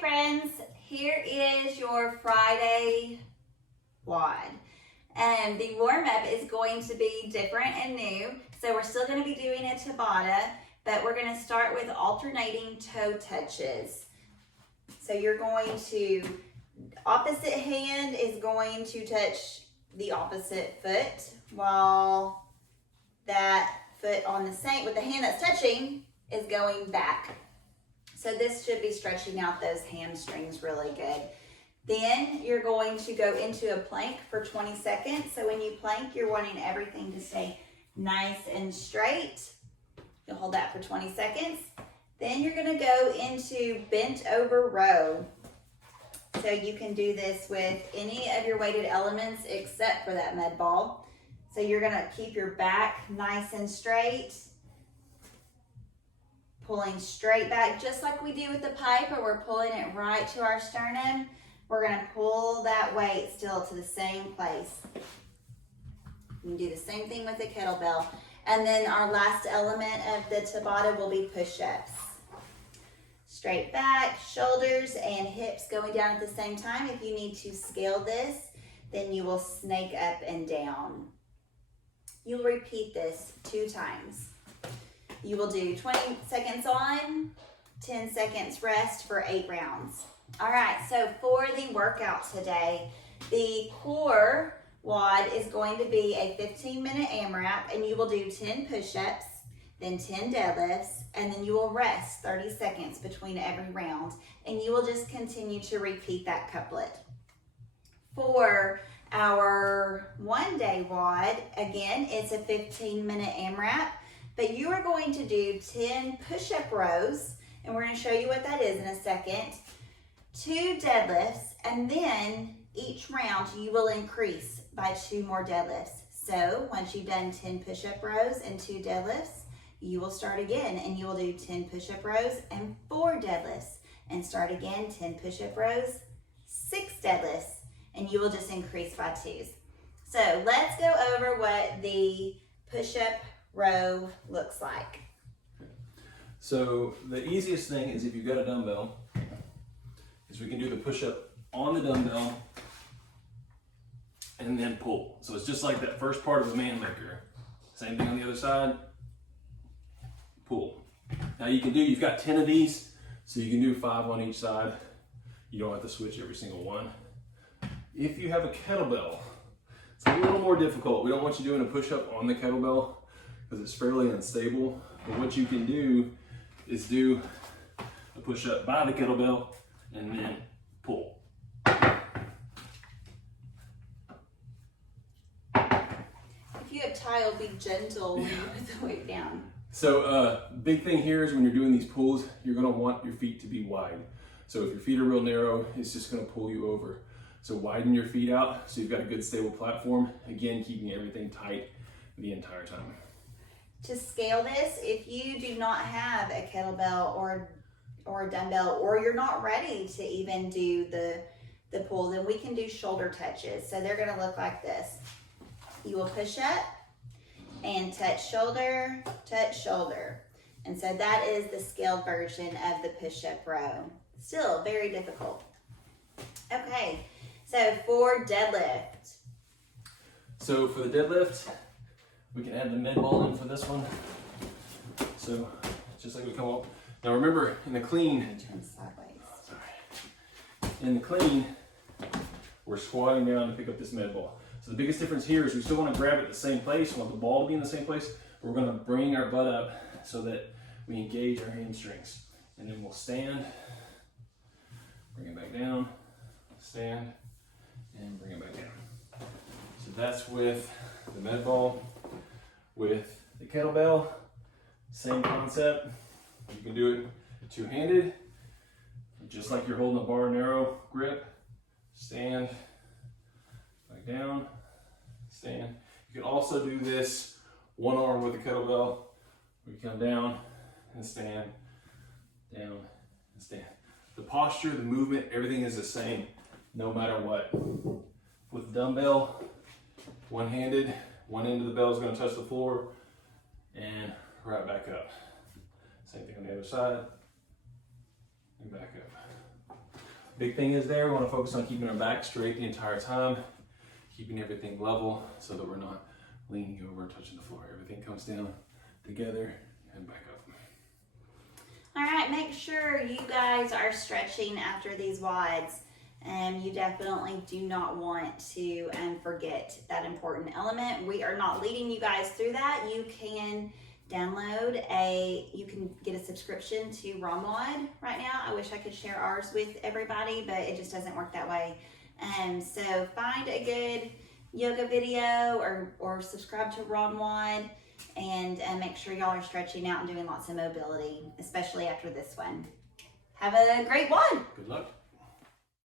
friends, here is your Friday WOD. And the warm-up is going to be different and new. So we're still going to be doing a Tabata, but we're going to start with alternating toe touches. So you're going to, opposite hand is going to touch the opposite foot, while that foot on the same, with the hand that's touching, is going back. So this should be stretching out those hamstrings really good. Then you're going to go into a plank for 20 seconds. So when you plank, you're wanting everything to stay nice and straight. You'll hold that for 20 seconds. Then you're gonna go into bent over row. So you can do this with any of your weighted elements except for that med ball. So you're gonna keep your back nice and straight, pulling straight back, just like we do with the pipe, but we're pulling it right to our sternum. We're gonna pull that weight still to the same place. You can do the same thing with the kettlebell. And then our last element of the Tabata will be push-ups. Straight back, shoulders and hips going down at the same time. If you need to scale this, then you will snake up and down. You'll repeat this 2 times. You will do 20 seconds on, 10 seconds rest for 8 rounds. All right, so for the workout today, the core WOD is going to be a 15-minute AMRAP, and you will do 10 push-ups, then 10 deadlifts, and then you will rest 30 seconds between every round, and you will just continue to repeat that couplet. For our one-day WOD, again, it's a 15-minute AMRAP, but you are going to do 10 push-up rows, and we're going to show you what that is in a second, 2 deadlifts, and then each round you will increase by 2 more deadlifts. So once you've done 10 push-up rows and 2 deadlifts, you will start again, and you will do 10 push-up rows and 4 deadlifts, and start again, 10 push-up rows, 6 deadlifts, and you will just increase by 2s. So let's go over what the push-up row looks like. So the easiest thing is, if you've got a dumbbell, is we can do the push-up on the dumbbell and then pull. So it's just like that first part of a man maker. Same thing on the other side, pull. Now you've got 10 of these, so you can do 5 on each side. You don't have to switch every single one. If you have a kettlebell, it's a little more difficult. We don't want you doing a push-up on the kettlebell because it's fairly unstable. But what you can do is do a push-up by the kettlebell and then pull. If you have tile, be gentle when you put the weight down. So big thing here is when you're doing these pulls, you're gonna want your feet to be wide. So if your feet are real narrow, it's just gonna pull you over. So widen your feet out so you've got a good stable platform. Again, keeping everything tight the entire time. To scale this, if you do not have a kettlebell or a dumbbell, or you're not ready to even do the pull, then we can do shoulder touches. So they're gonna look like this. You will push up and touch shoulder. And so that is the scaled version of the push-up row. Still very difficult. Okay, so for deadlift. So for the deadlift, we can add the med ball in for this one. So just like we come up. Now remember, in the clean, Turn sideways. in the clean, we're squatting down to pick up this med ball. So the biggest difference here is we still want to grab it at the same place. We want the ball to be in the same place. We're going to bring our butt up so that we engage our hamstrings. And then we'll stand, bring it back down, stand, and bring it back down. So that's with the med ball. With the kettlebell, same concept. You can do it 2-handed, just like you're holding a bar narrow grip. Stand, back down, stand. You can also do this one arm with the kettlebell. We come down and stand, down and stand. The posture, the movement, everything is the same no matter what. With the dumbbell, one-handed, one end of the bell is going to touch the floor and right back up. Same thing on the other side and back up. Big thing is there, we want to focus on keeping our back straight the entire time, keeping everything level so that we're not leaning over and touching the floor. Everything comes down together and back up. All right, make sure you guys are stretching after these WODs. You definitely do not want to forget that important element. We are not leading you guys through that. You can you can get a subscription to WOD right now. I wish I could share ours with everybody, but it just doesn't work that way. So find a good yoga video or subscribe to WOD and make sure y'all are stretching out and doing lots of mobility, especially after this one. Have a great WOD. Good luck.